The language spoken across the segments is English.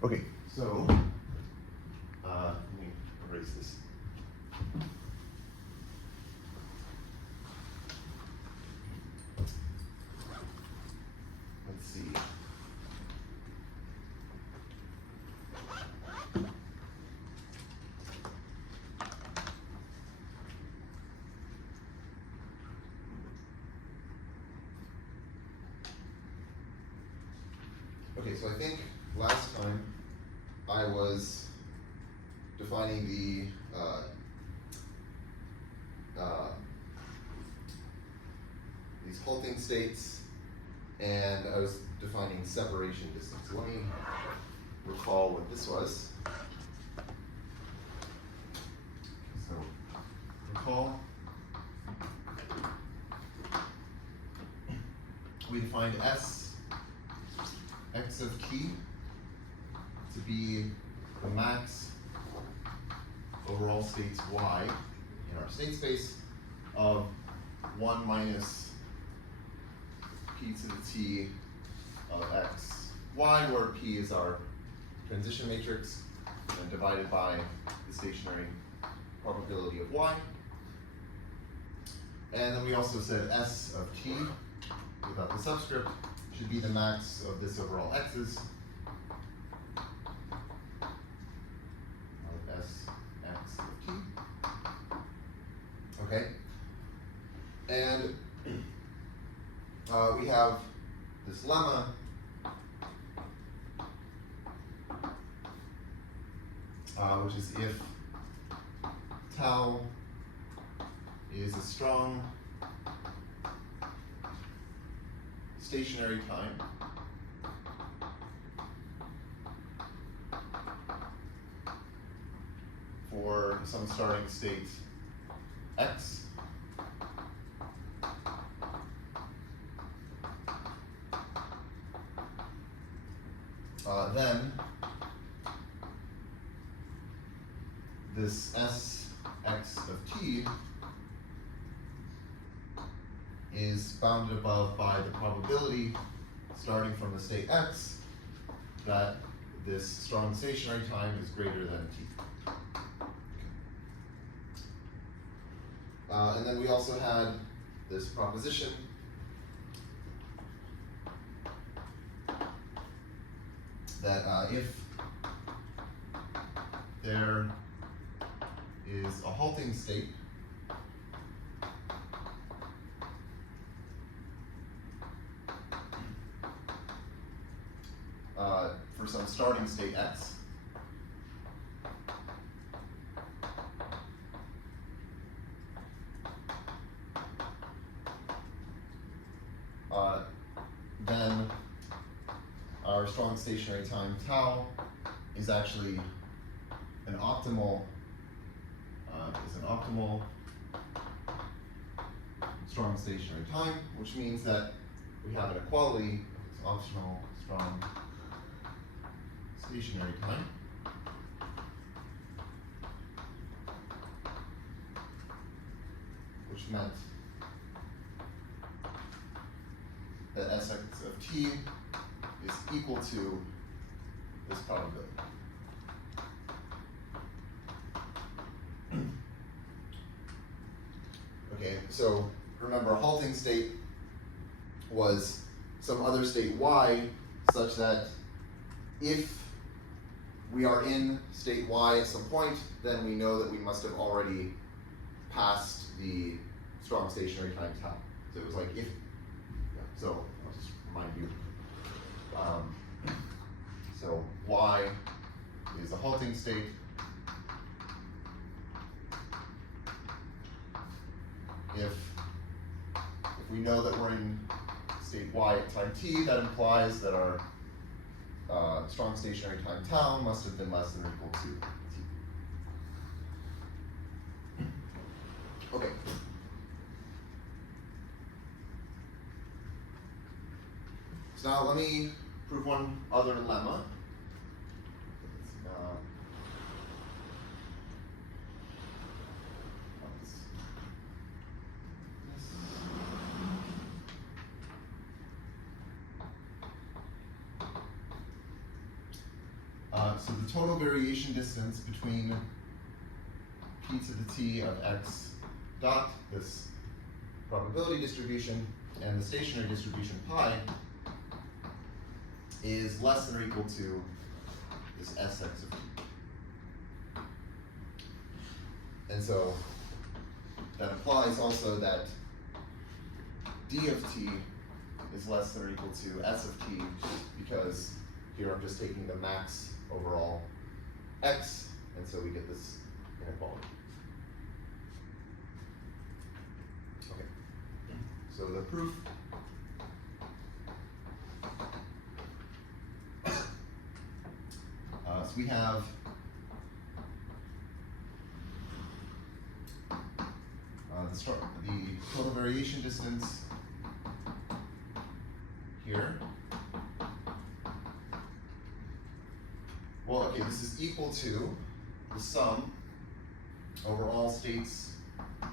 Okay, so let me erase this. Let's see. Okay, so I think last time I was defining the these halting states, and I was defining separation distance. So let me recall what this was. So recall we defined S x of t to be the max over all states y in our state space of 1 minus p to the t of x y, where p is our transition matrix, and divided by the stationary probability of y. And then we also said S of t, without the subscript, should be the max of this over all x's of S x of t. Okay? And we have this lemma which is if tau is a strong stationary time for some starting state x, then this S x of t is bounded above by the probability starting from the state x that this strong stationary time is greater than t. And then we also had this proposition that if there is a halting state for some starting state x, then our strong stationary time tau is actually an optimal strong stationary time, which means that we have an equality of its optional strong stationary time. Which meant that Sx of t is equal to this probability. Okay, so remember, a halting state was some other state y such that if we are in state y at some point, then we know that we must have already passed the strong stationary time tau. So it was like if, so I'll just remind you. So y is a halting state. If we know that we're in state y at time t, that implies that our strong stationary time tau must have been less than or equal to t. Okay. So now let me prove one other lemma. So the total variation distance between p to the t of x dot, this probability distribution, and the stationary distribution pi is less than or equal to this Sx of t. And so that implies also that d of t is less than or equal to S of t, because here I'm just taking the max overall x, and so we get this inequality. Okay, so the proof. So we have the total variation distance here. Well, okay, this is equal to the sum over all states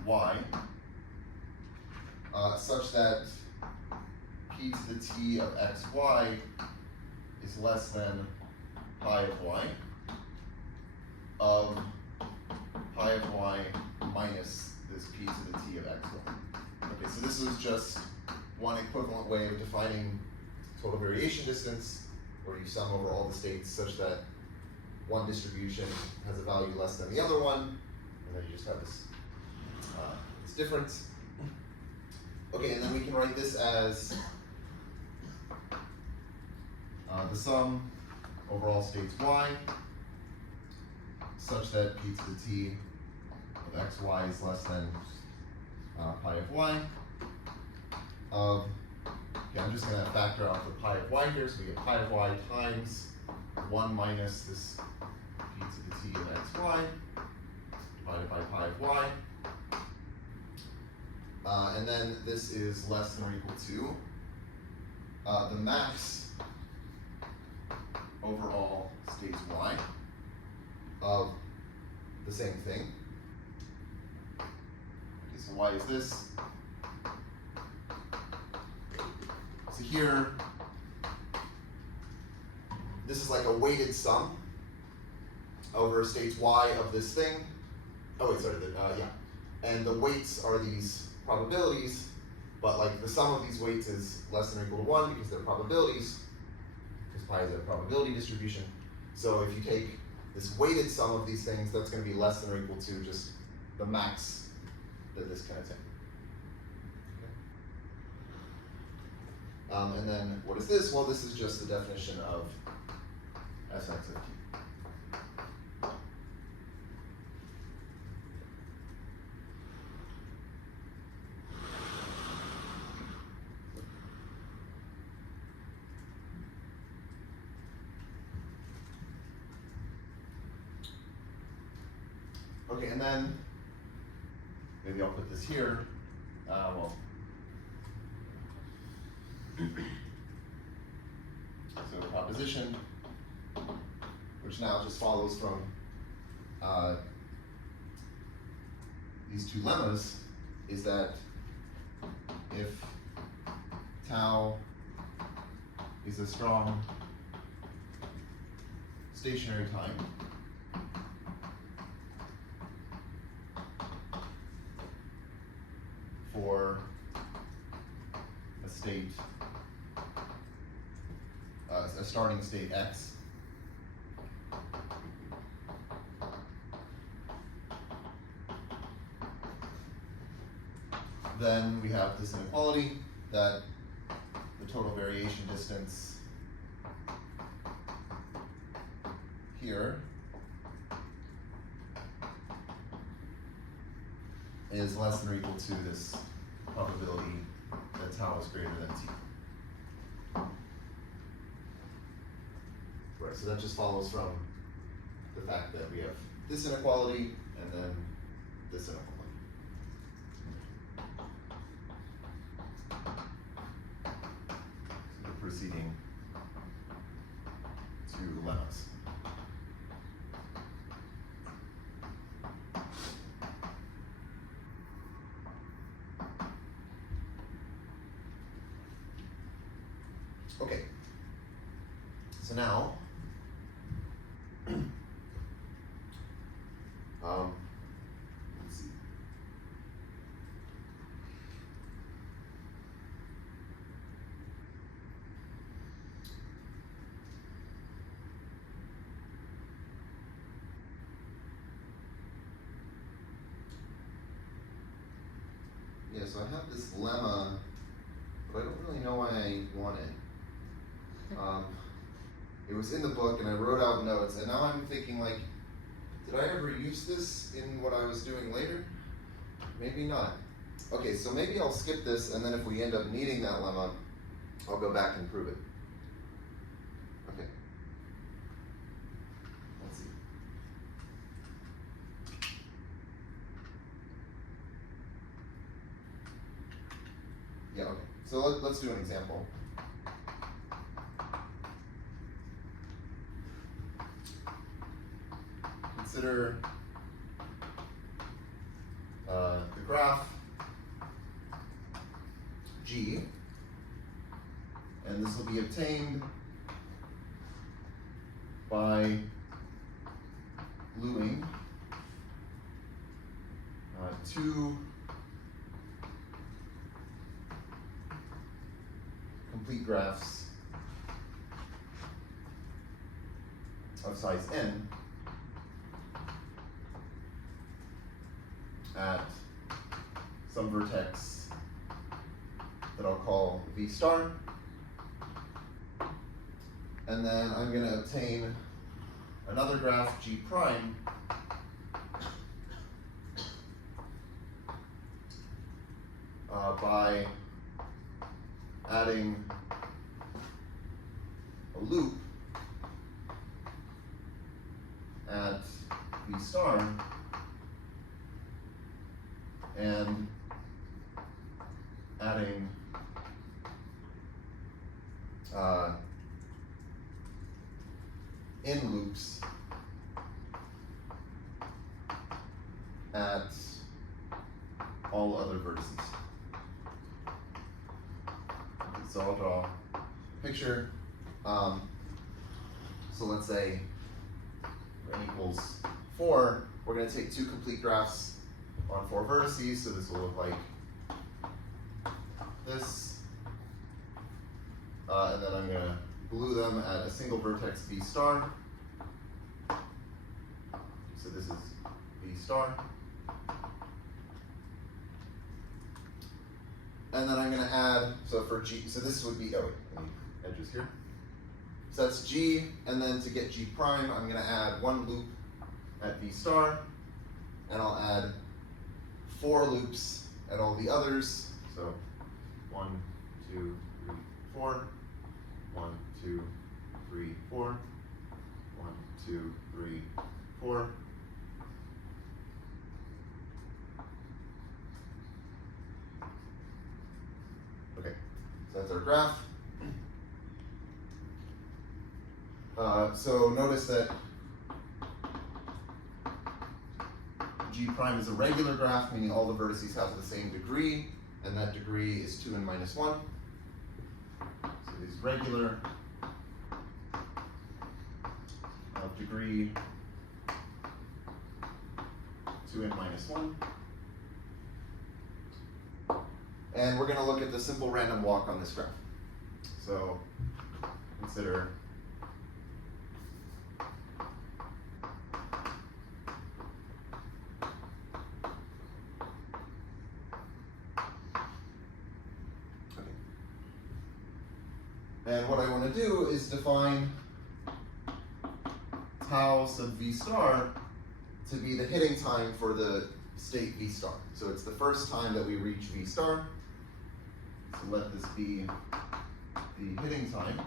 y, such that p to the t of xy is less than pi of y of pi of y minus this p to the t of xy. Okay, so this is just one equivalent way of defining total variation distance, where you sum over all the states such that one distribution has a value less than the other one, and then you just have this, this difference. Okay, and then we can write this as the sum over all states y, such that p to the t of xy is less than pi of y of, okay, I'm just going to factor out the pi of y here, so we get pi of y times 1 minus this p to the t of xy divided by pi of y. And then this is less than or equal to the max over all states y of the same thing. Okay, so y is this. So here, this is like a weighted sum over states y of this thing. Oh wait, sorry, yeah. And the weights are these probabilities, but like the sum of these weights is less than or equal to 1 because they're probabilities, because pi is a probability distribution. So if you take this weighted sum of these things, that's going to be less than or equal to just the max that this can attain. And then what is this? Well, this is just the definition of Sx of t. Okay, and then maybe I'll put this here. Well, so a proposition, which now just follows from these two lemmas, is that if tau is a strong stationary time, for a state, a starting state x, then we have this inequality that the total variation distance here is less than or equal to this probability that tau is greater than t. Right, so that just follows from the fact that we have this inequality and then this inequality. So the preceding two lemmas. Okay, so now okay, so I have this lemma, but I don't really know why I want it. It was in the book and I wrote out notes, and now I'm thinking like, did I ever use this in what I was doing later? Maybe not. Okay, so maybe I'll skip this, and then if we end up needing that lemma, I'll go back and prove it. Okay. Let's see. Yeah, okay. So let's do an example. Consider the graph G, and this will be obtained by gluing two complete graphs of size n at some vertex that I'll call V star, and then I'm going to obtain another graph G prime by adding a loop at V star and adding in loops at all other vertices. So I'll draw a picture. So let's say n equals 4. We're going to take two complete graphs on 4 vertices, so this will look like this. And then I'm going to glue them at a single vertex V star. So this is V star. And then I'm going to add, so for G, so this would be, oh wait, any edges here. So that's G, and then to get G prime, I'm going to add one loop at V star, and I'll add 4 loops at all the others. So 1, 2, 3, 4. 1, 2, 3, 4. 1, 2, 3, 4. Okay, so that's our graph. So notice that G prime is a regular graph, meaning all the vertices have the same degree, and that degree is 2n minus 1. So it is regular of degree 2n minus 1. And we're going to look at the simple random walk on this graph. So consider and what I want to do is define tau sub V star to be the hitting time for the state V star. So it's the first time that we reach V star. So let this be the hitting time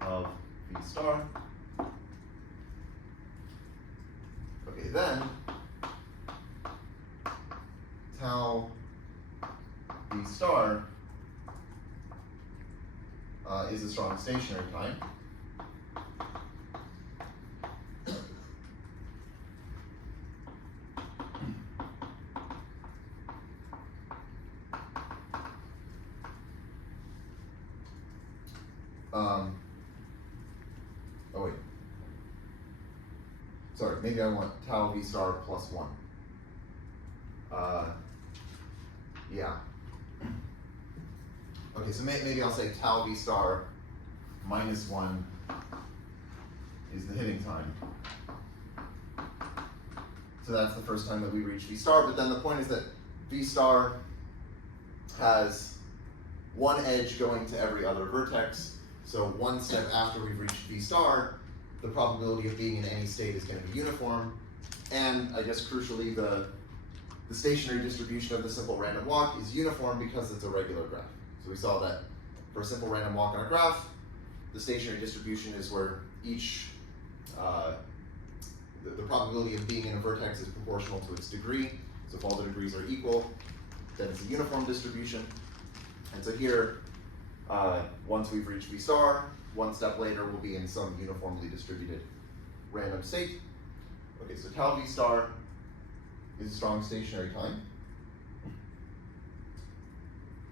of V star. Okay, then tau V star is a strong stationary time. Oh wait. Sorry, maybe I want tau V star plus 1. Yeah. Okay, so maybe I'll say tau V star minus 1 is the hitting time. So that's the first time that we reach V star, but then the point is that V star has one edge going to every other vertex. So one step after we've reached V star, the probability of being in any state is going to be uniform. And I guess crucially, the stationary distribution of the simple random walk is uniform because it's a regular graph. So we saw that for a simple random walk on a graph, the stationary distribution is where each, the probability of being in a vertex is proportional to its degree. So if all the degrees are equal, then it's a uniform distribution. And so here, once we've reached V star, one step later we'll be in some uniformly distributed random state. Okay, so tau V star is a strong stationary time.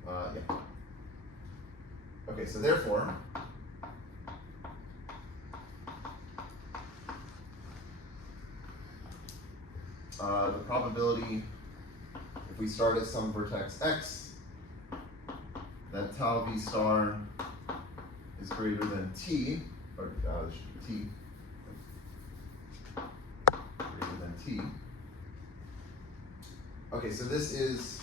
Yeah. Okay, so therefore, the probability, if we start at some vertex x, that tau V star is greater than t, or t, greater than t. Okay, so this is,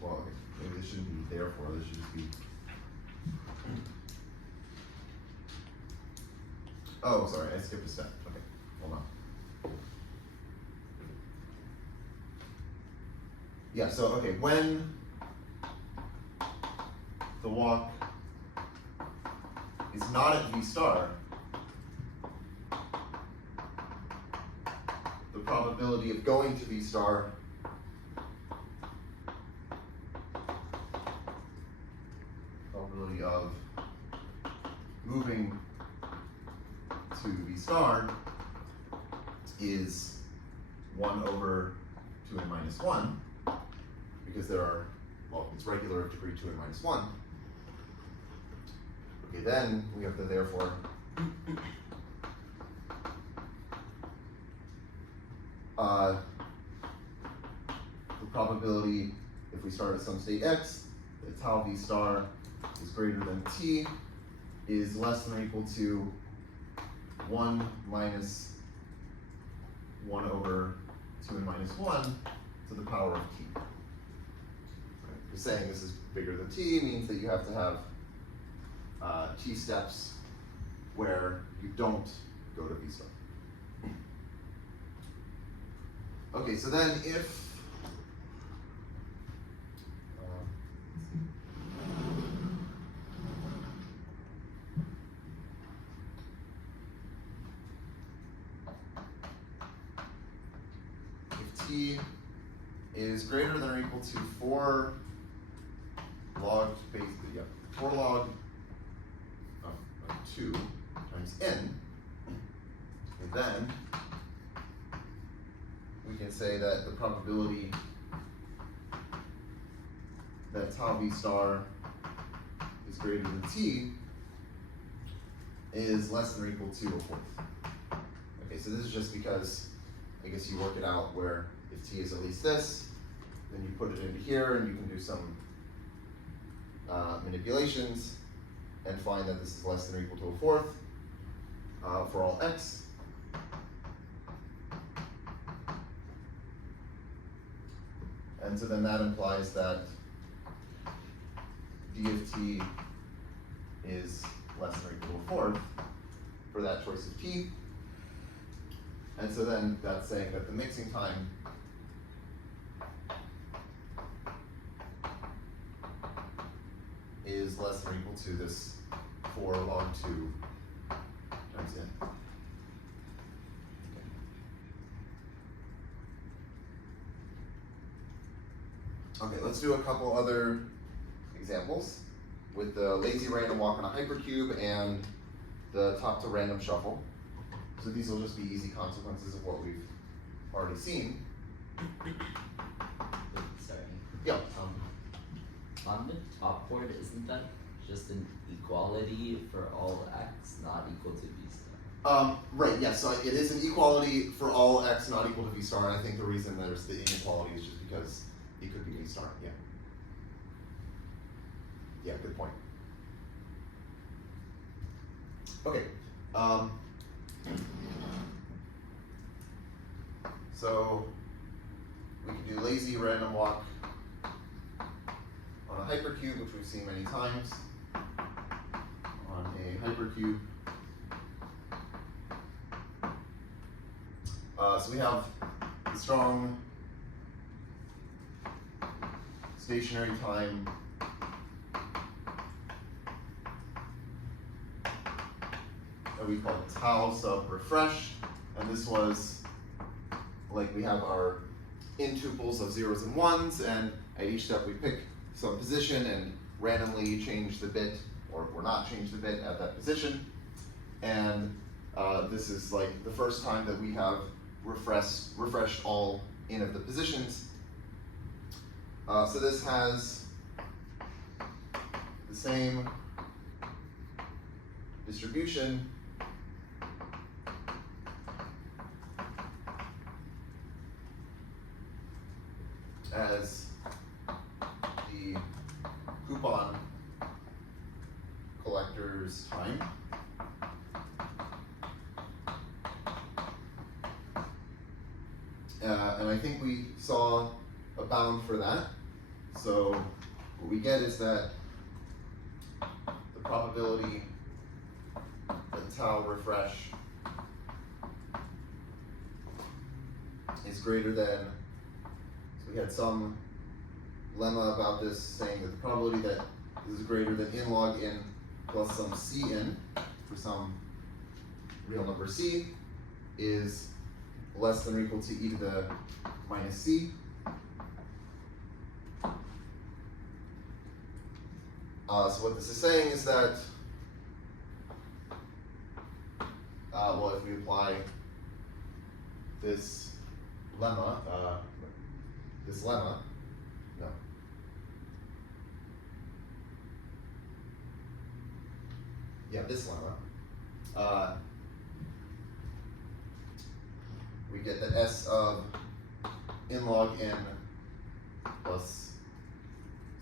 well, okay, maybe this shouldn't be therefore, this should just be, oh, sorry, I skipped a step. Okay, hold on. Yeah, so, okay, when the walk is not at V star, the probability of going to V star probability of moving to V star is 1 over 2n minus 1, because there are, well, it's regular of degree 2n minus 1. Okay, then we have the therefore. The probability, if we start at some state x, that tau V star is greater than t, is less than or equal to 1 minus 1 over 2n minus 1 to the power of t. Right? Because saying this is bigger than t means that you have to have t steps where you don't go to V star. Okay, so then if t is greater than or equal to 4 log base, yeah, 4 log of 2 times n, and then we can say that the probability that tau V star is greater than t is less than or equal to a fourth. Okay, so this is just because I guess you work it out where if t is at least this, then you put it into here and you can do some manipulations and find that this is less than or equal to a fourth for all x. And so then that implies that d of t is less than or equal to a fourth for that choice of t. And so then that's saying that the mixing time is less than or equal to this 4 log 2 times n. Okay, let's do a couple other examples with the lazy random walk on a hypercube and the top to random shuffle. So these will just be easy consequences of what we've already seen. Sorry. Yeah. On the top board, isn't that just an equality for all x not equal to v star? Right, yes, so it is an equality for all x not equal to v star, and I think the reason there's the inequality is just because it could be v star, yeah. Yeah, good point. Okay. So we can do lazy random walk on a hypercube, which we've seen many times. On a hypercube. So we have the strong stationary time that we call tau sub refresh, and this was like we have our in tuples of zeros and ones, and at each step we pick some position and randomly change the bit or not change the bit at that position. And this is like the first time that we have refreshed all n of the positions. So this has the same distribution as the coupon collector's time. And I think we saw a bound for that. So what we get is that the probability that tau refresh is greater than, so we had some lemma about this saying that the probability that this is greater than n log n plus some cn for some real number c is less than or equal to e to the minus c. So what this is saying is that, well, if we apply this lemma, this lemma, we get that S of n log n plus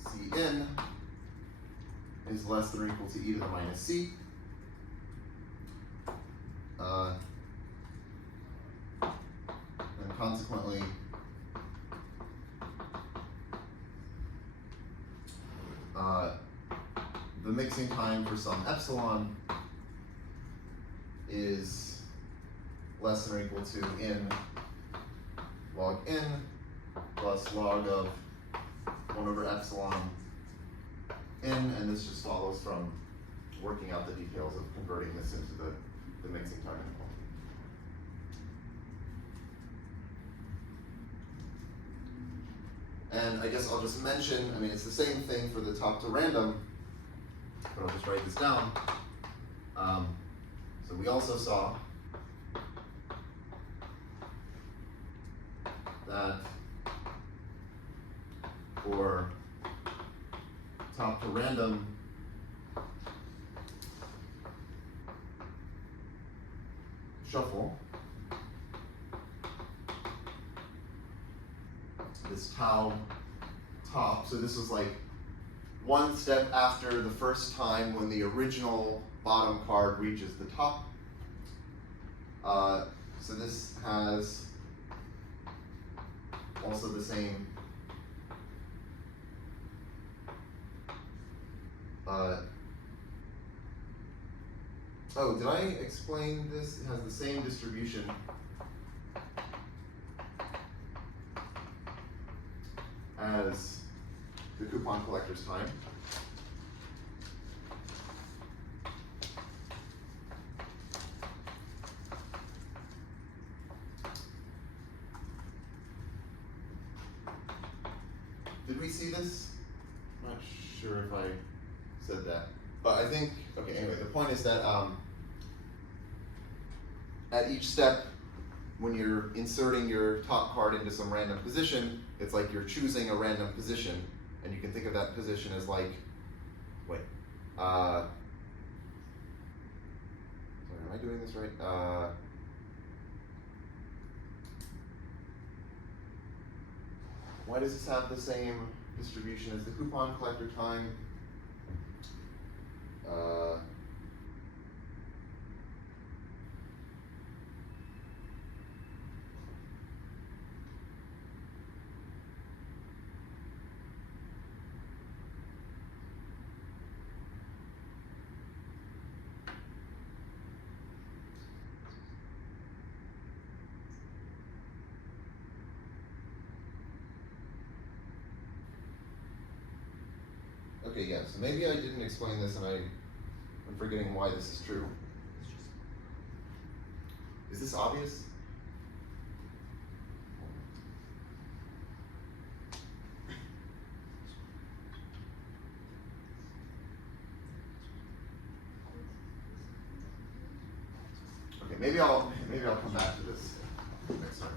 Cn is less than or equal to e to the minus c. And consequently, the mixing time for some epsilon is less than or equal to n log n plus log of 1 over epsilon n, and this just follows from working out the details of converting this into the mixing time inequality. And I guess I'll just mention, I mean, it's the same thing for the top to random, but I'll just write this down. So we also saw that for top to random, shuffle, this tau top, so this was like one step after the first time when the original bottom card reaches the top. So this has also the same oh, did I explain this? It has the same distribution as the coupon collector's time. Did we see this? I'm not sure if I said that. But I think, okay, anyway, the point is that at each step, when you're inserting your top card into some random position, it's like you're choosing a random position, and you can think of that position as like, wait, sorry, am I doing this right? Why does this have the same distribution as the coupon collector time? okay, yeah, so maybe I didn't explain this and I'm forgetting why this is true. Is this obvious? Okay, maybe I'll come back to this next time.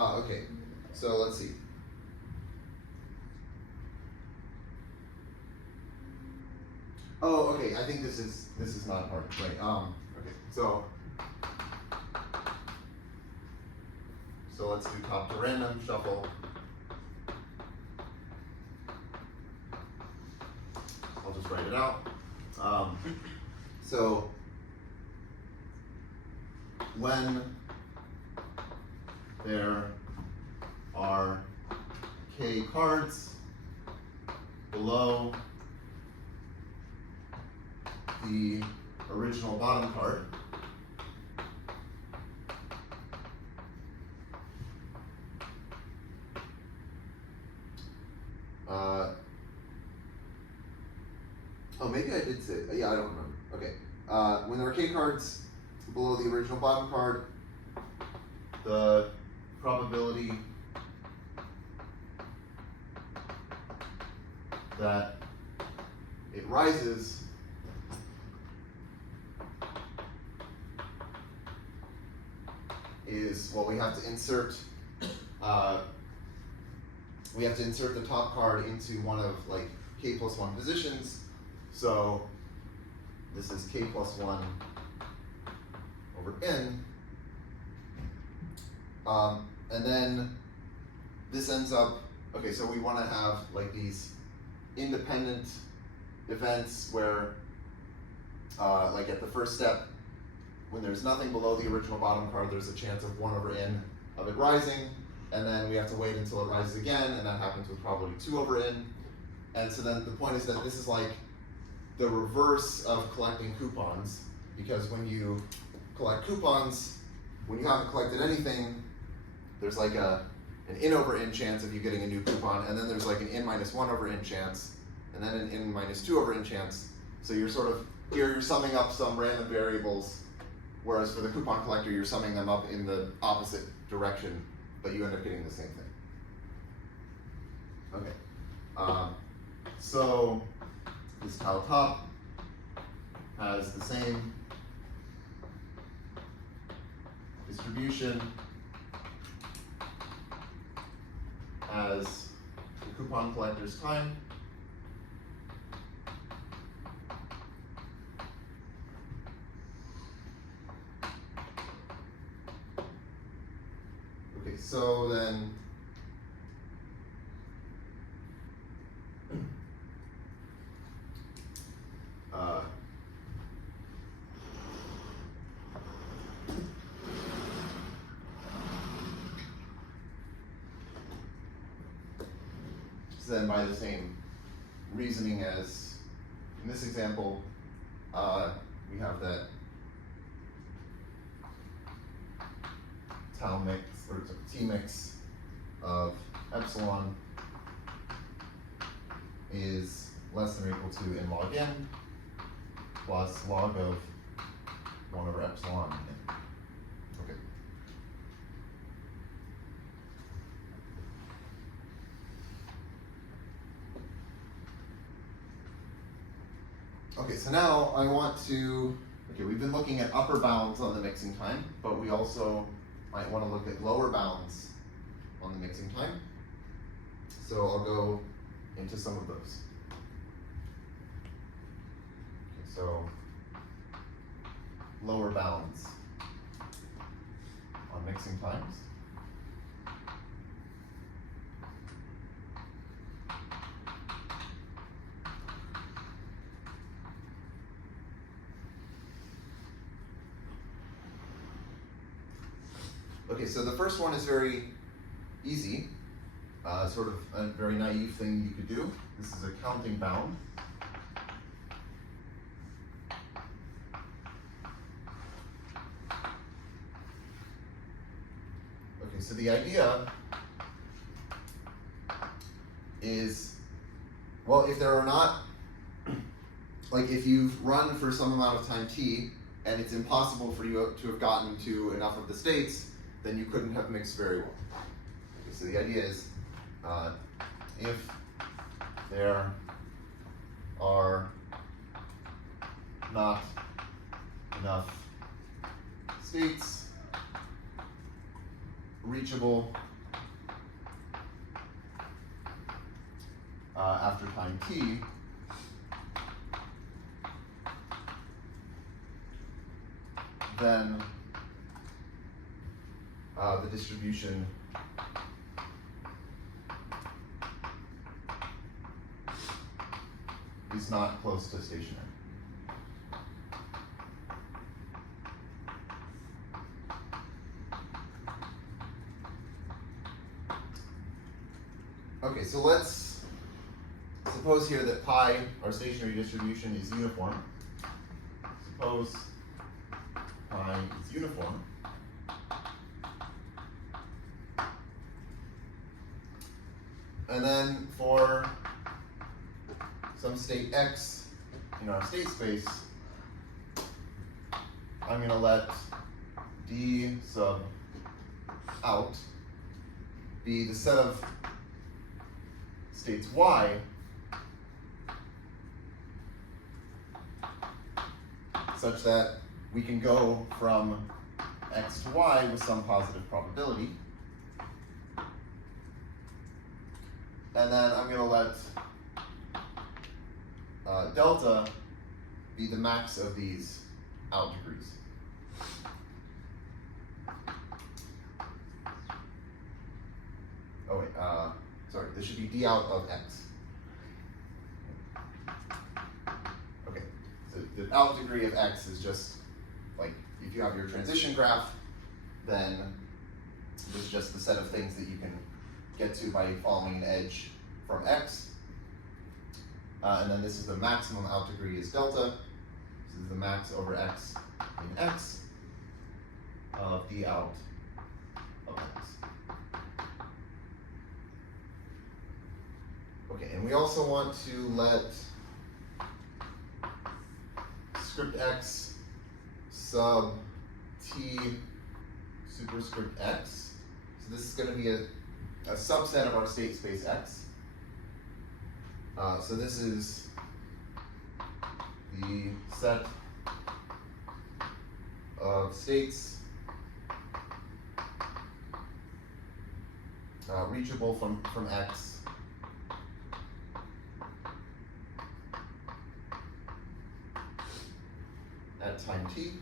Okay, so let's see. Oh, okay, I think this is not hard, right? Okay, so let's do top to random shuffle. I'll just write it out. So when there are K cards below the original bottom card, oh, maybe I did say, yeah, I don't remember. Okay, when there are K cards below the original bottom card, the probability that it rises is, well, we have to insert the top card into one of like K plus 1 positions. So this is K plus 1 over N. And then this ends up, okay, so we want to have like these independent events where like at the first step, when there's nothing below the original bottom card, there's a chance of 1 over N of it rising, and then we have to wait until it rises again, and that happens with probability 2 over N. And so then the point is that this is like the reverse of collecting coupons, because when you collect coupons, when you haven't collected anything, there's like an N over N chance of you getting a new coupon, and then there's like an N minus 1 over N chance, and then an N minus 2 over N chance. So you're sort of, here you're summing up some random variables, whereas for the coupon collector, you're summing them up in the opposite direction, but you end up getting the same thing. Okay, so this tau top has the same distribution as the coupon collector's time. Okay, so then then by the same reasoning as in this example, we have that tau mix, or T mix of epsilon is less than or equal to n log n plus log of 1 over epsilon n. Okay. Okay, so now I want to, okay, we've been looking at upper bounds on the mixing time, but we also might want to look at lower bounds on the mixing time. So I'll go into some of those. Okay, so lower bounds on mixing times. Okay, so the first one is very easy, sort of a very naive thing you could do. This is a counting bound. Okay, so the idea is, well, if there are not, like if you've run for some amount of time t, and it's impossible for you to have gotten to enough of the states, then you couldn't have mixed very well. Okay, so the idea is, if there are not enough states reachable after time t, then the distribution is not close to stationary. Okay, so let's suppose here that pi, our stationary distribution, is uniform. Suppose pi is uniform. And then for some state x in our state space, I'm going to let d sub out be the set of states y such that we can go from x to y with some positive probability. And then I'm going to let delta be the max of these out degrees. Oh wait, sorry, this should be d out of x. Okay, so the out degree of x is just like, if you have your transition graph, then it's just the set of things that you can get to by following an edge from x. And then this is the maximum out degree is delta. This is the max over x in x of d out of x. Okay, and we also want to let script x sub t superscript x. So this is going to be a subset of our state space x. So this is the set of states reachable from x at time t,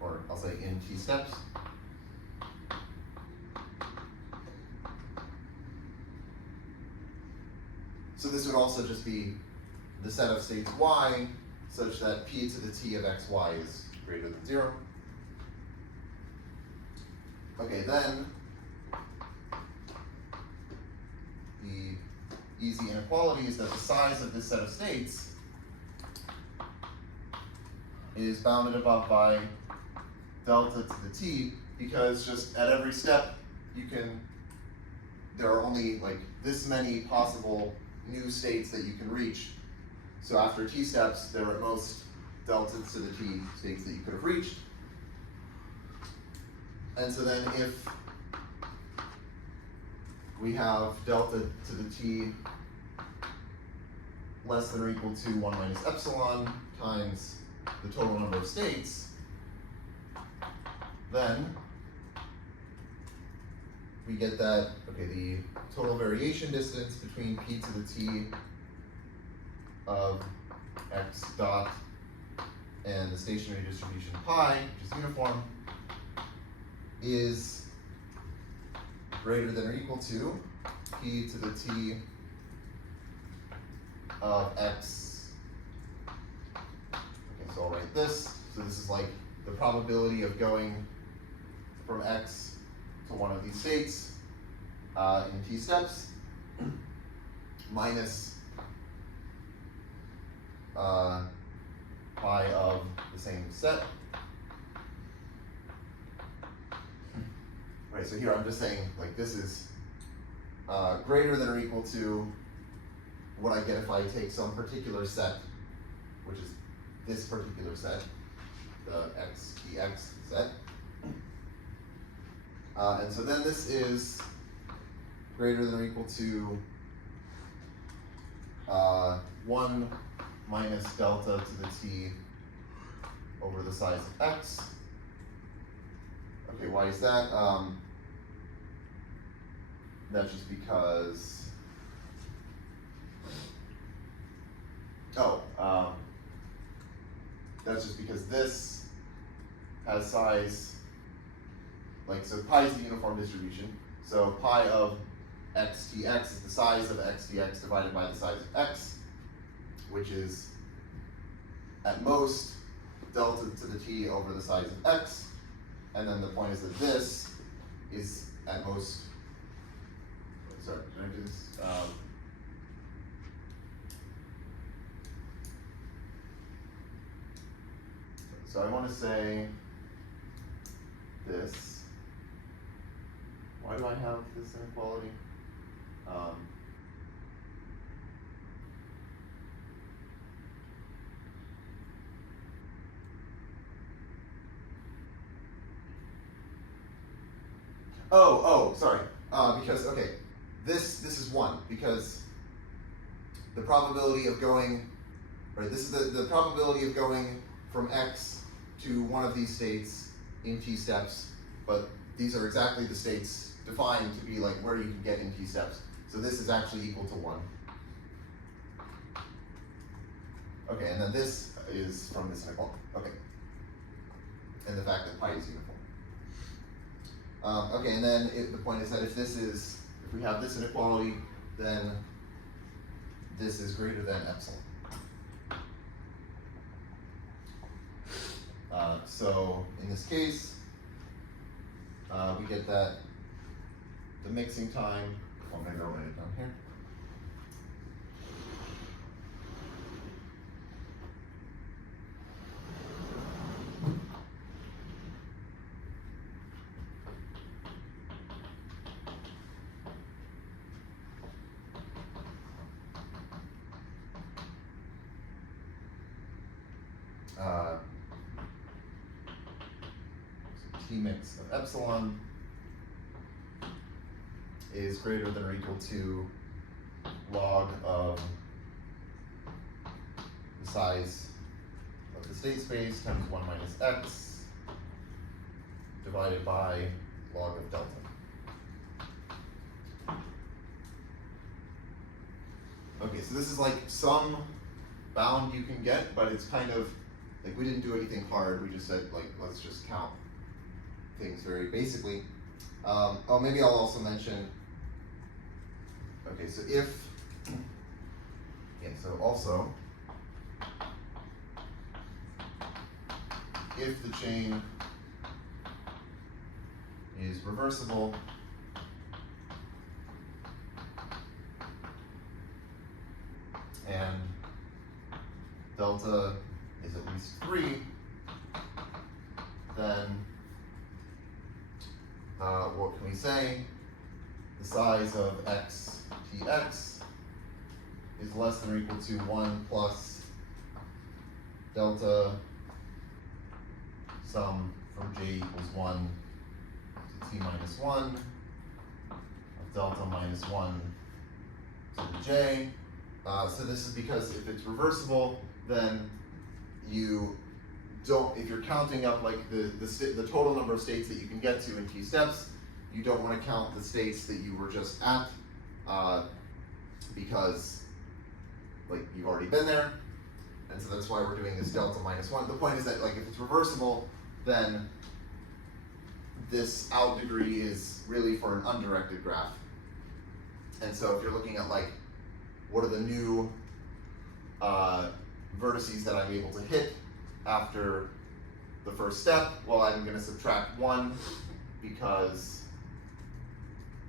or I'll say in t steps. So this would also just be the set of states y such that p to the t of xy is greater than 0. Okay, then the easy inequality is that the size of this set of states is bounded above by delta to the t, because just at every step there are only like this many possible new states that you can reach. So after t steps, there are at most delta to the t states that you could have reached. And so then if we have delta to the t less than or equal to 1 minus epsilon times the total number of states, then we get that, okay, the total variation distance between p to the t of x dot and the stationary distribution pi, which is uniform, is greater than or equal to p to the t of x. Okay, so I'll write this. So this is like the probability of going from X to one of these states in T steps minus pi of the same set. Right, so here I'm just saying, like, this is greater than or equal to what I get if I take some particular set, which is this particular set, the XTX set. And so then this is greater than or equal to 1 minus delta to the t over the size of x. Okay, why is that? That's just because, that's just because this has size, like, so pi is the uniform distribution. So pi of xtx is the size of xtx divided by the size of x, which is at most delta to the t over the size of x. And then the point is that this is at most, sorry, did I do this? So I want to say this. Why do I have this inequality? Sorry. Because, okay, this is 1, because the probability of going, right, this is the probability of going from x to one of these states in t steps, but these are exactly the states defined to be like where you can get in t steps. So this is actually equal to 1. Okay, and then this is from this inequality. Okay. And the fact that pi is uniform. Okay, and then the point is that if we have this inequality, then this is greater than epsilon. So in this case, we get that the mixing time, I'm going to go write it down here. T mix of epsilon is greater than or equal to log of the size of the state space times 1 minus x divided by log of delta. Okay, so this is like some bound you can get, but it's kind of like we didn't do anything hard. We just said, like, let's just count things very basically. Maybe I'll also mention, okay, so also, if the chain is reversible, and delta is at least 3, then what can we say? The size of xtx is less than or equal to 1 plus delta sum from j equals 1 to t minus 1 of delta minus 1 to the j. So this is because if it's reversible, then you don't, if you're counting up like the total number of states that you can get to in t steps, you don't want to count the states that you were just at, because like you've already been there, and so that's why we're doing this delta minus 1. The point is that, like, if it's reversible, then this out degree is really for an undirected graph. And so if you're looking at, like, what are the new vertices that I'm able to hit after the first step, well, I'm going to subtract 1 because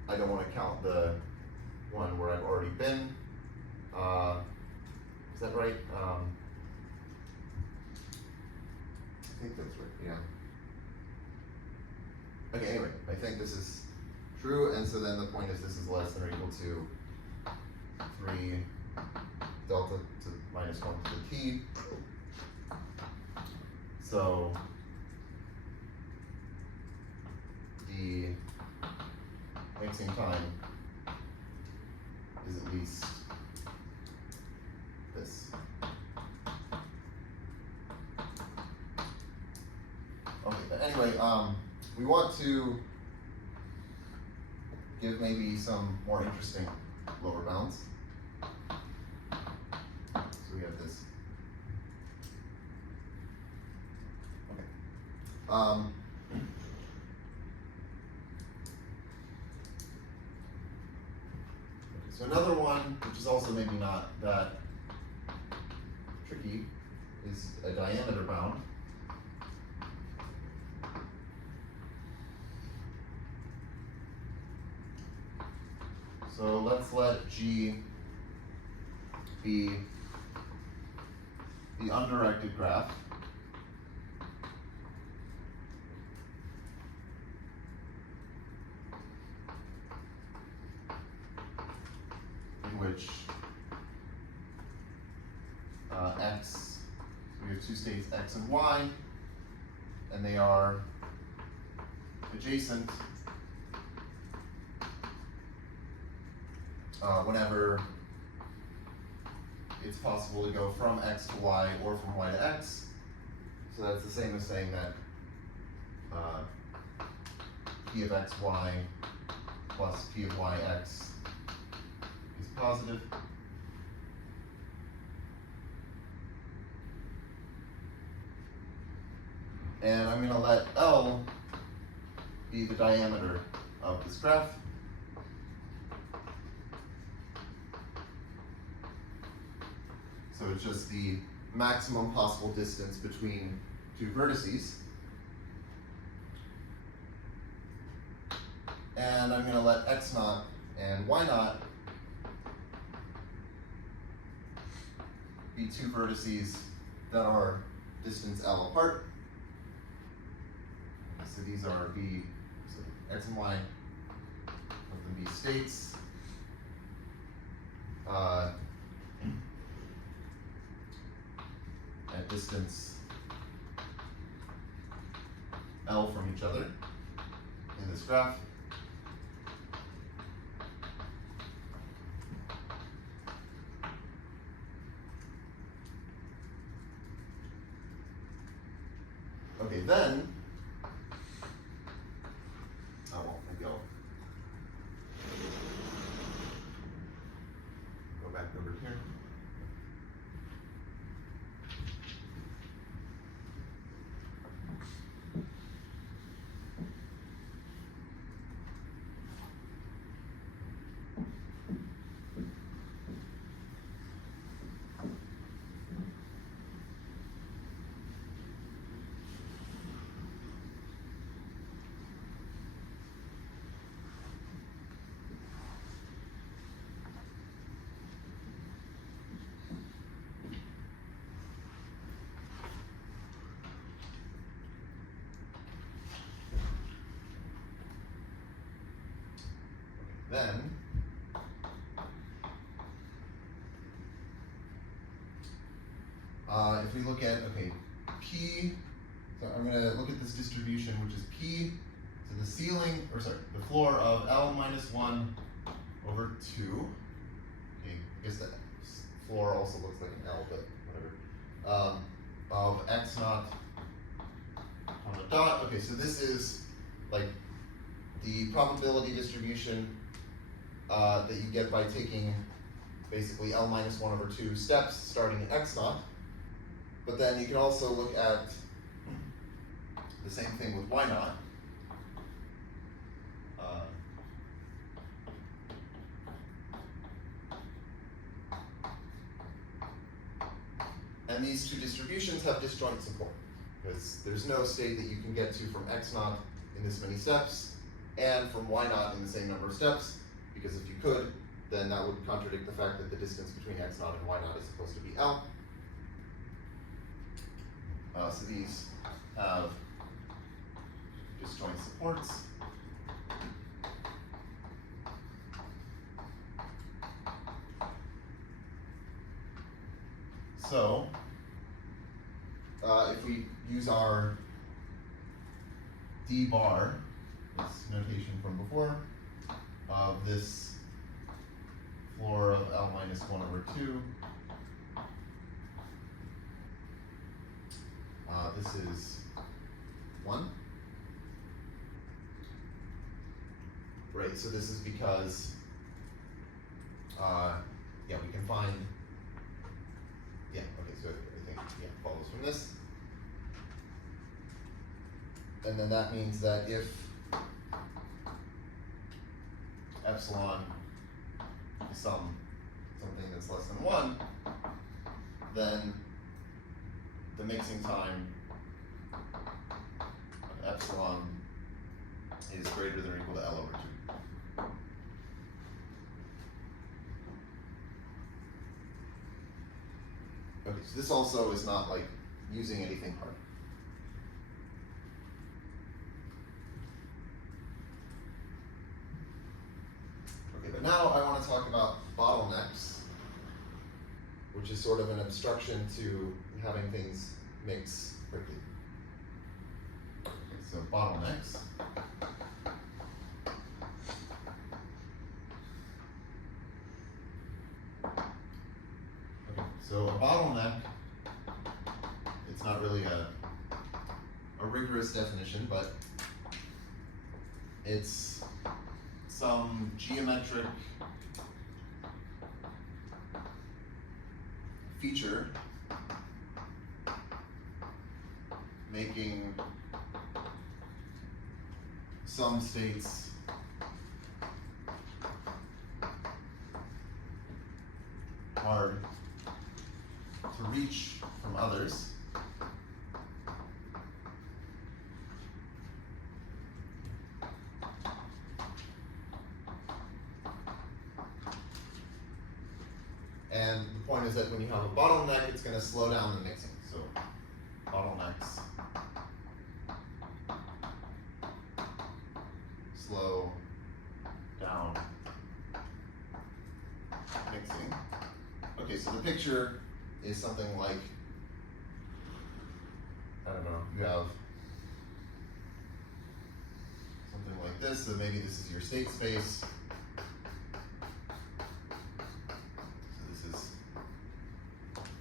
I don't want to count the one where I've already been. Is that right? I think that's right, yeah. Okay, anyway, I think this is true, and so then the point is this is less than or equal to 3 delta to minus 1 to the t. So the mixing time is at least this. Okay, but anyway, we want to give maybe some more interesting lower bounds. So we have this. Okay. So another one, which is also maybe not that tricky, is a diameter bound. So let's let G be the undirected graph. In which x, we have two states x and y, and they are adjacent whenever it's possible to go from x to y or from y to x. So that's the same as saying that p of xy plus p of yx is positive. And I'm going to let L be the diameter of this graph. So it's just the maximum possible distance between two vertices. And I'm going to let x naught and y naught be two vertices that are distance L apart. So these are so x and y, let them be states. At distance L from each other in this graph. Okay, then, maybe I'll go back over here. Then, if we look at, okay, P, so I'm going to look at this distribution, which is P, so the ceiling, or sorry, the floor of L minus 1 over 2. Okay, I guess that floor also looks like an L, but whatever. Of x naught on the dot. Okay, so this is like the probability distribution that you get by taking basically L minus 1 over 2 steps starting at x naught. But then you can also look at the same thing with y naught. And these two distributions have disjoint support, because there's no state that you can get to from x naught in this many steps, and from y naught in the same number of steps, because if you could, then that would contradict the fact that the distance between x naught and y naught is supposed to be L. So these have disjoint supports. So, if we use our d bar, this notation from before, of this floor of L minus 1 over 2, this is 1. Right, so this is because, yeah, we can find, yeah, okay, so everything, yeah, follows from this. And then that means that if epsilon is something that's less than 1, then the mixing time of epsilon is greater than or equal to L over 2. Okay, so this also is not like using anything hard. Okay, but now I want to talk about bottlenecks, which is sort of an obstruction to having things mix quickly. Okay, so bottlenecks. Okay, so a bottleneck, it's not really a rigorous definition, but it's some geometric feature making some states hard to reach from others. And the point is that when you have a bottleneck, it's going to slow down the mixing. So bottlenecks slow down mixing. Okay, so the picture is something like, I don't know, you have something like this, so maybe this is your state space.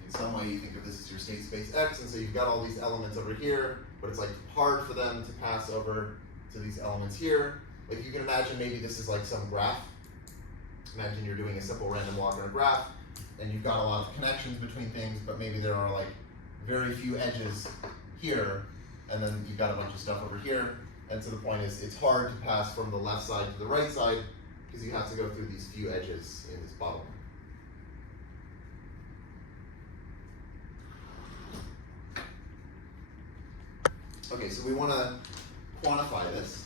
Some way you think of this as your state space X, and so you've got all these elements over here, but it's like hard for them to pass over to these elements here. Like you can imagine maybe this is like some graph. Imagine you're doing a simple random walk on a graph, and you've got a lot of connections between things, but maybe there are like very few edges here, and then you've got a bunch of stuff over here. And so the point is, it's hard to pass from the left side to the right side, because you have to go through these few edges in this bottleneck. Okay, so we want to quantify this.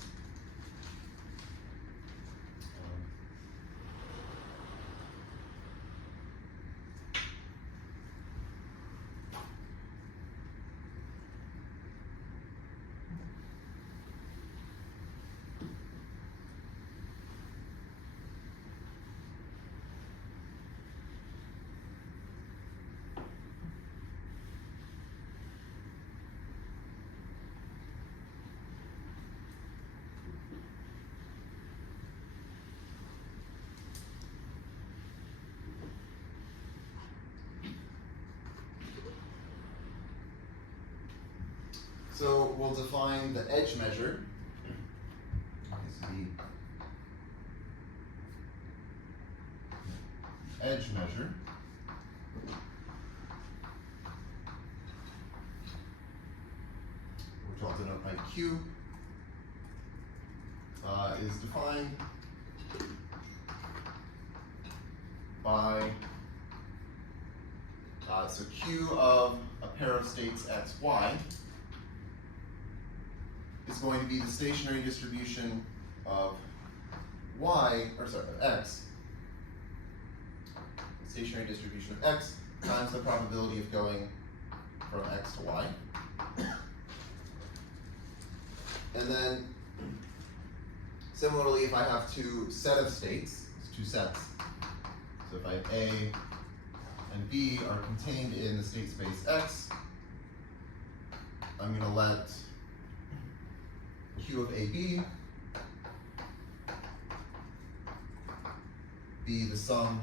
So we'll define the edge measure as the edge measure which I'll denote by Q is defined by so Q of a pair of states x, y is going to be the stationary distribution of x, the stationary distribution of x times the probability of going from x to y. And then, similarly, if I have two set of states, two sets, so if I have A and B are contained in the state space X, I'm going to let Q of AB be the sum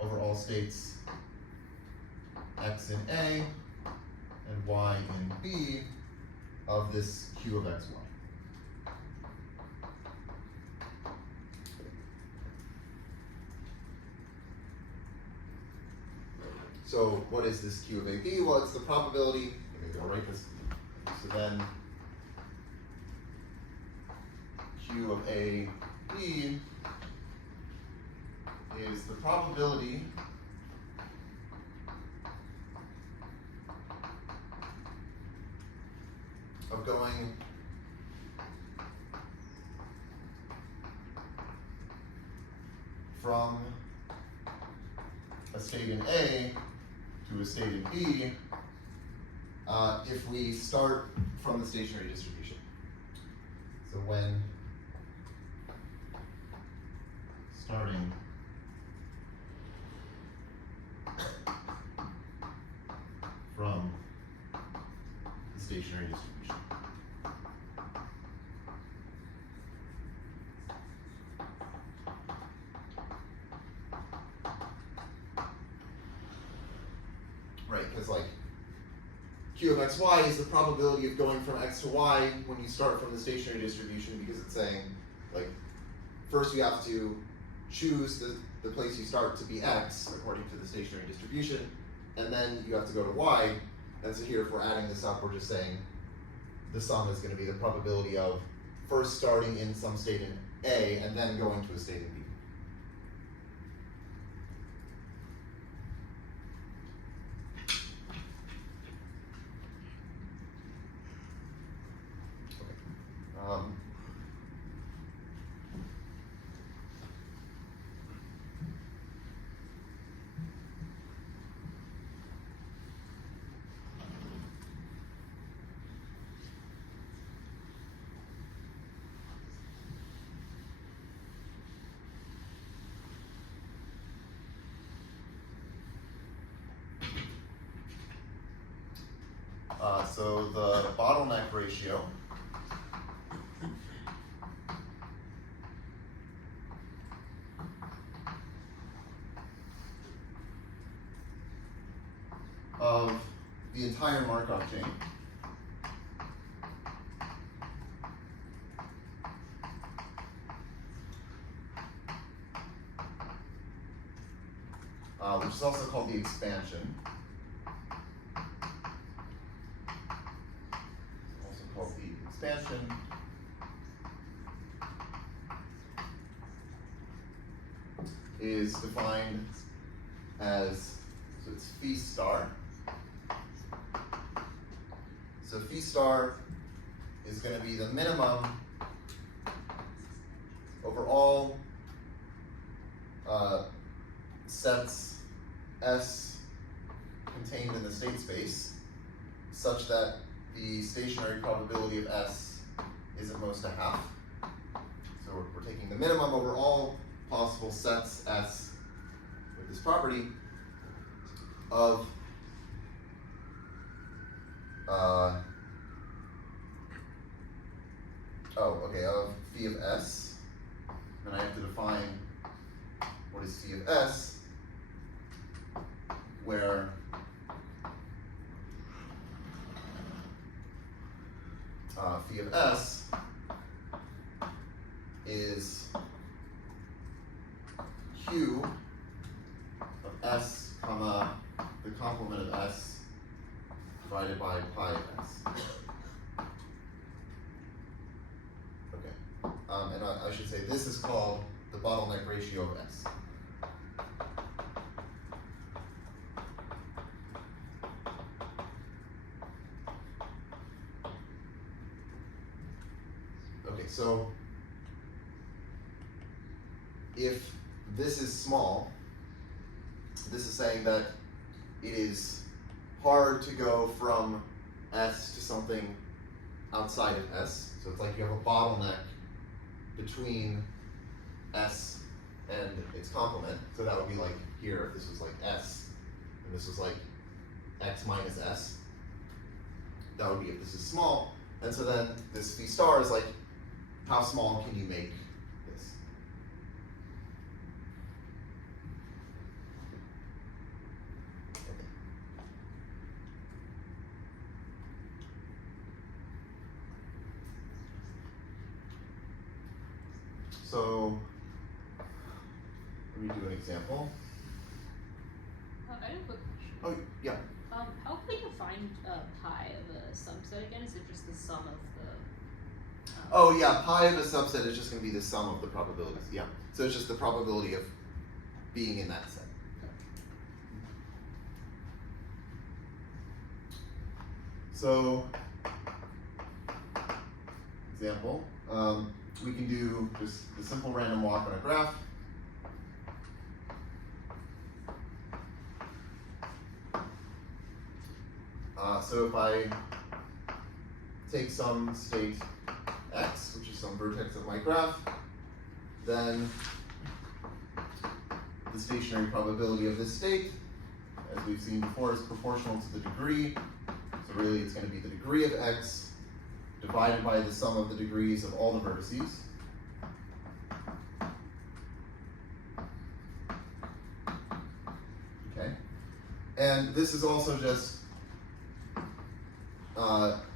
over all states X in A and Y in B of this Q of XY. So what is this Q of AB? Well, it's the probability, maybe I'll write this, so then Q of AB is the probability of going from a state in A to a state in B if we start from the stationary distribution. So when starting from the stationary distribution. Right, because like Q of xy is the probability of going from x to y when you start from the stationary distribution, because it's saying like first you have to choose the place you start to be x according to the stationary distribution, and then you have to go to y. And so here, if we're adding this up, we're just saying the sum is going to be the probability of first starting in some state in A and then going to a state in B. Okay. So the bottleneck ratio of the entire Markov chain which is also called the expansion, is defined as, so it's phi star. So phi star is going to be the minimum over all sets S contained in the state space, such that the stationary probability of S is at most a half. So we're taking the minimum over all possible sets S with this property of of phi of S. Then I have to define what is phi of S, where phi of S is Q of S comma the complement of S divided by pi of S. Okay, and I should say this is called the bottleneck ratio of S. so if this is small, this is saying that it is hard to go from S to something outside of S. So it's like you have a bottleneck between S and its complement. So that would be like here, if this was like S, and this was like X minus S. That would be if this is small. And so then this V star is like, how small can you make this? So let me do an example. I have a quick question. Oh, yeah. How can we define pi of a subset again? Is it just the sum of the? Oh yeah, pi of a subset is just going to be the sum of the probabilities. Yeah. So it's just the probability of being in that set. So, example, we can do just the simple random walk on a graph. So if I take some state x, which is some vertex of my graph, then the stationary probability of this state, as we've seen before, is proportional to the degree. So really it's going to be the degree of x divided by the sum of the degrees of all the vertices. Okay. And this is also just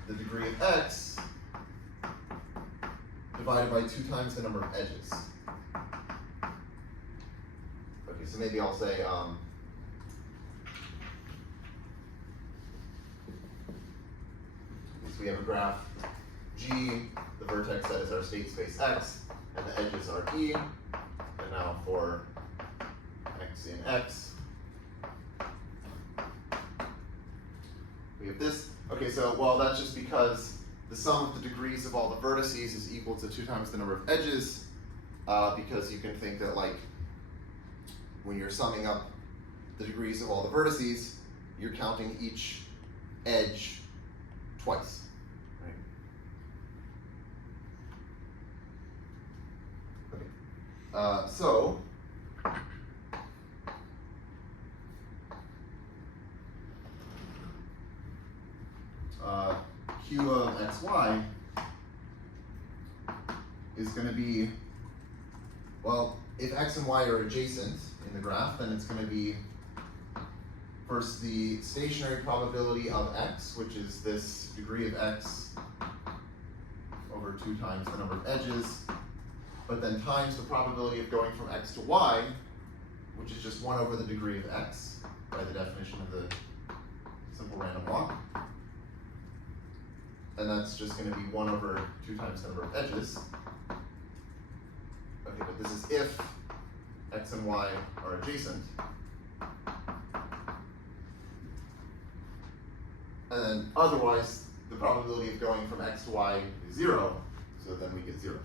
the degree of x divided by 2 times the number of edges. Okay, so maybe I'll say, so we have a graph G, the vertex that is our state space X, and the edges are E, and now for X in X, we have this. Okay, so, well, that's just because the sum of the degrees of all the vertices is equal to 2 times the number of edges, because you can think that, like, when you're summing up the degrees of all the vertices, you're counting each edge twice, right? Okay. So, Q of xy is going to be, well, if x and y are adjacent in the graph, then it's going to be first the stationary probability of x, which is this degree of x over 2 times the number of edges, but then times the probability of going from x to y, which is just 1 over the degree of x by the definition of the simple random walk. And that's just going to be 1 over 2 times the number of edges. Okay, but this is if x and y are adjacent. And then otherwise, the probability of going from x to y is 0, so then we get 0.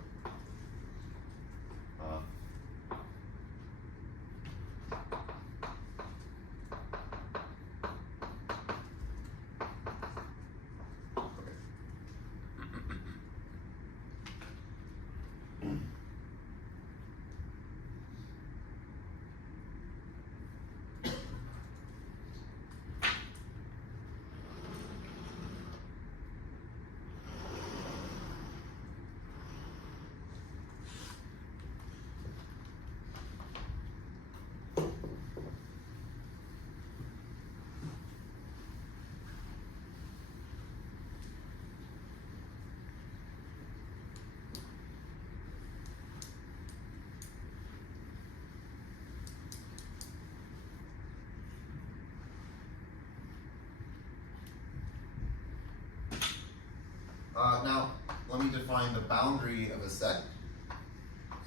Now, let me define the boundary of a set.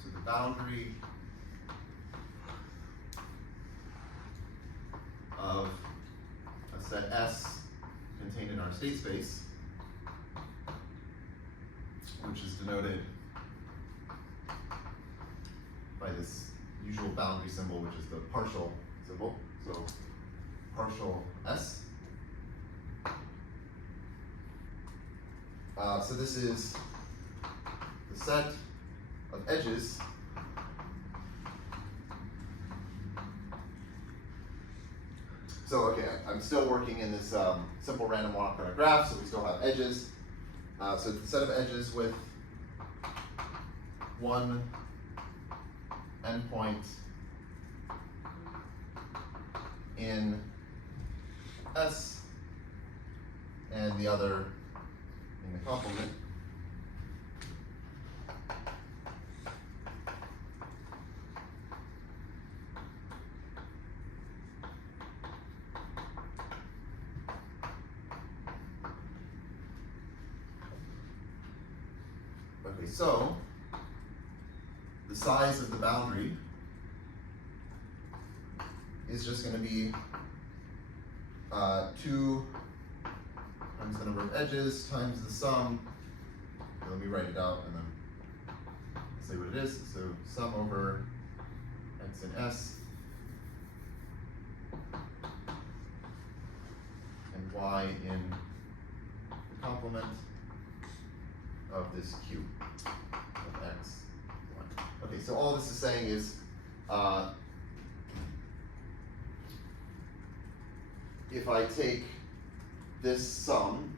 So the boundary of a set S contained in our state space, which is denoted this usual boundary symbol, which is the partial symbol. So partial S. So this is the set of edges so okay, I'm still working in this simple random walk on a graph, so we still have edges. So it's a set of edges with one endpoint in S and the other in the complement. Okay, so the size of the boundary is just going to be 2 times the number of edges times the sum. Okay, let me write it out and then say what it is. So sum over x and s and y in the complement of this q of x, y. Okay, so all this is saying is if I take this sum,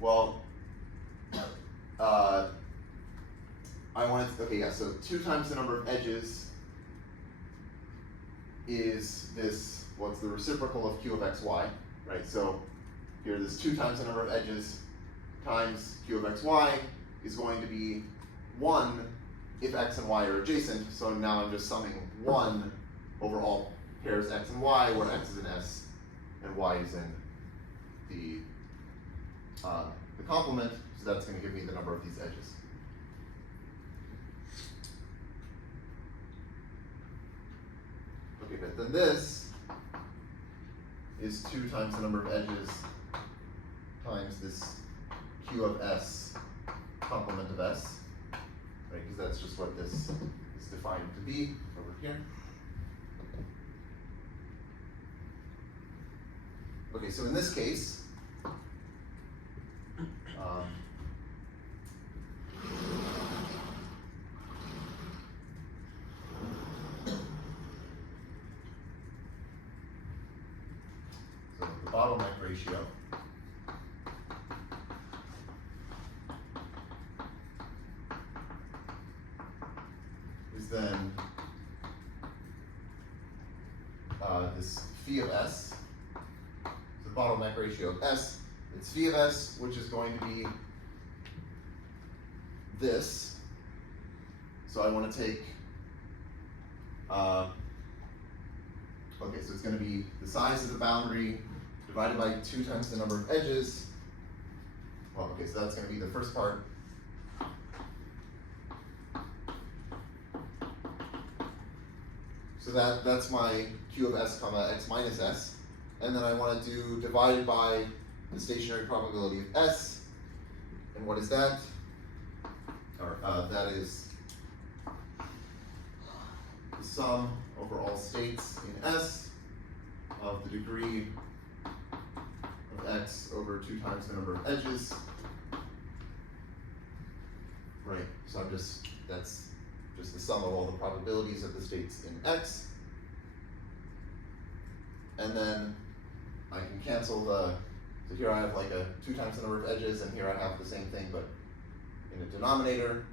well, I want to, okay, yeah, so 2 times the number of edges is this, what's the reciprocal of q of x, y, right? So here, this 2 times the number of edges times q of x, y is going to be 1 if x and y are adjacent. So now I'm just summing 1 over all pairs x and y, where x is in S and y is in the complement. So that's going to give me the number of these edges. Okay, but then this is 2 times the number of edges times this q of s complement of s, right? Because that's just what this is defined to be over here. Okay, so in this case, so the bottleneck ratio is then this phi of s. So the bottleneck ratio of s, it's phi of s, which is going to be this. So I want to take, okay, so it's going to be the size of the boundary divided by 2 times the number of edges. Well, okay, so that's going to be the first part. So that's my q of s comma x minus s. And then I want to do divided by the stationary probability of s. And what is that? Or that is the sum over all states in S of the degree of x over 2 times the number of edges. Right, so that's just the sum of all the probabilities of the states in X. And then I can cancel so here I have like 2 times the number of edges, and here I have the same thing, but in a denominator.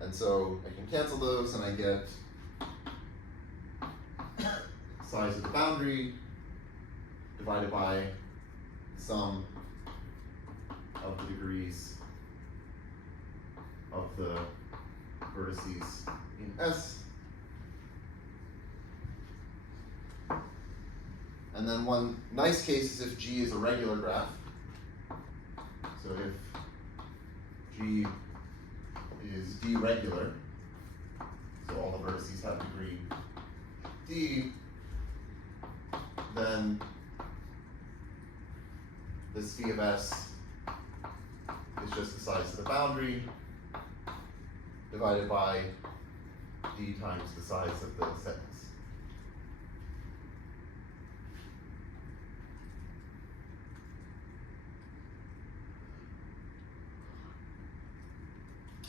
And so I can cancel those, and I get size of the boundary divided by the sum of the degrees of the vertices in S. And then one nice case is if G is a regular graph. So if G is D regular, so all the vertices have degree D, then this phi of S is just the size of the boundary divided by d times the size of the sentence.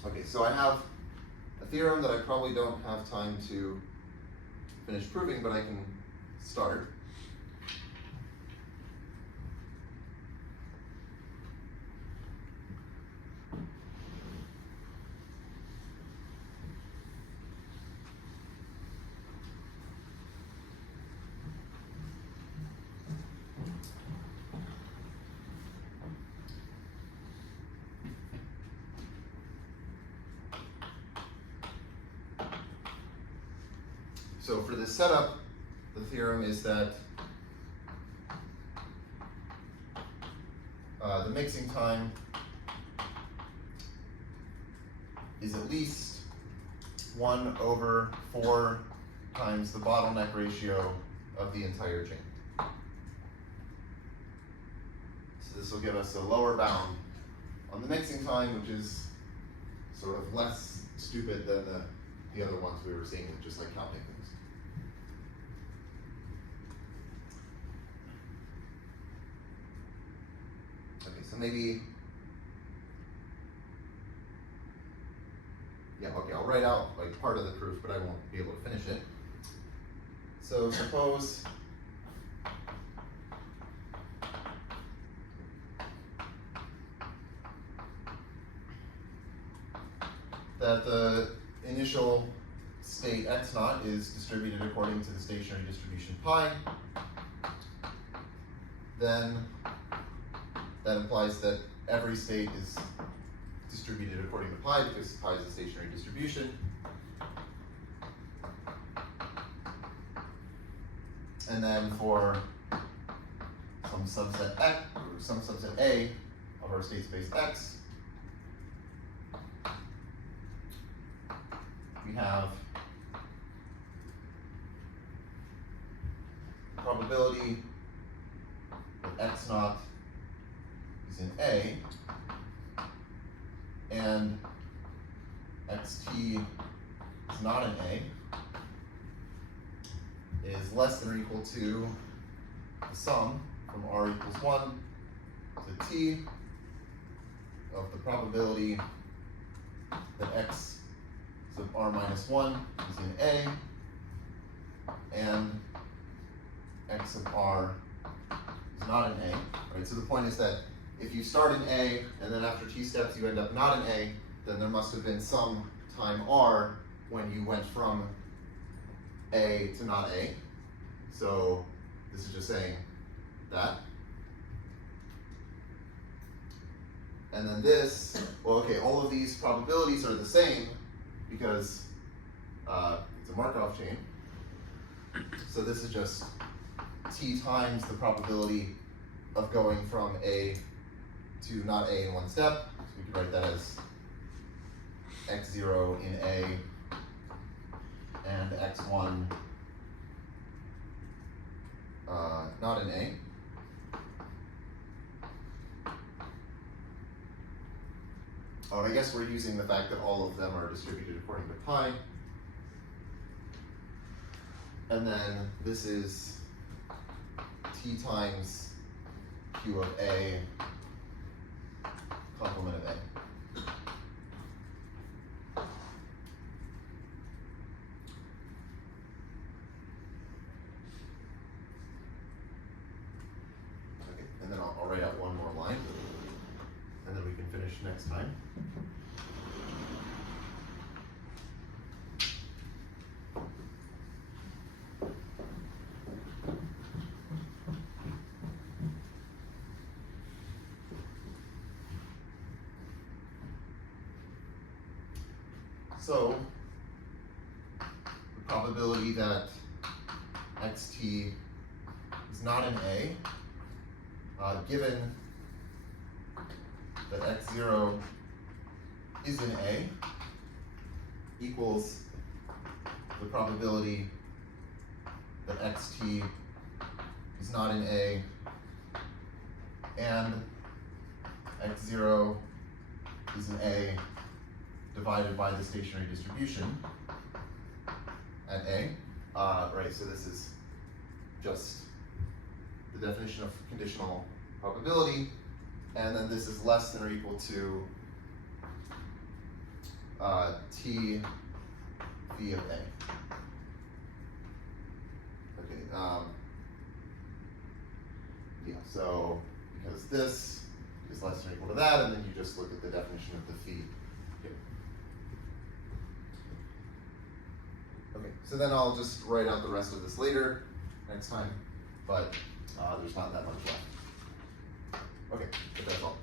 Okay, so I have a theorem that I probably don't have time to finish proving, but I can start. So for this setup, the theorem is that the mixing time is at least 1 over 4 times the bottleneck ratio of the entire chain. So this will give us a lower bound on the mixing time, which is sort of less stupid than the other ones we were seeing, just like counting things. Okay, so maybe, yeah, okay, I'll write out like part of the proof, but I won't be able to finish it. So suppose that the initial state x naught is distributed according to the stationary distribution pi, then that implies that every state is distributed according to pi because pi is a stationary distribution. And then for some subset x, or some subset A of our state space X, we have probability that x naught is in A and xt is not in A is less than or equal to the sum from r equals 1 to t of the probability that x sub r minus 1 is in A and x sub r is not in A. Right? So the point is that if you start in A and then after t steps you end up not in A, then there must have been some time r when you went from A to not A. So this is just saying that. And then this, well, okay, all of these probabilities are the same because it's a Markov chain. So this is just t times the probability of going from A to not A in one step. So we could write that as x0 in A and x1 not in A. Oh, and I guess we're using the fact that all of them are distributed according to pi. And then this is t times q of A complement of A. Okay, and then I'll write out one more line, and then we can finish next time. So, the probability that xt is not in A, given that x0 is in A, equals the probability that xt is not in A and x0 is in A divided by the stationary distribution. and A. Right, so this is just the definition of conditional probability, and then this is less than or equal to T V of A. Okay, yeah, so because this is less than or equal to that, and then you just look at the definition of the phi here. Okay, so then I'll just write out the rest of this later, next time, but there's not that much left. Okay, but that's all.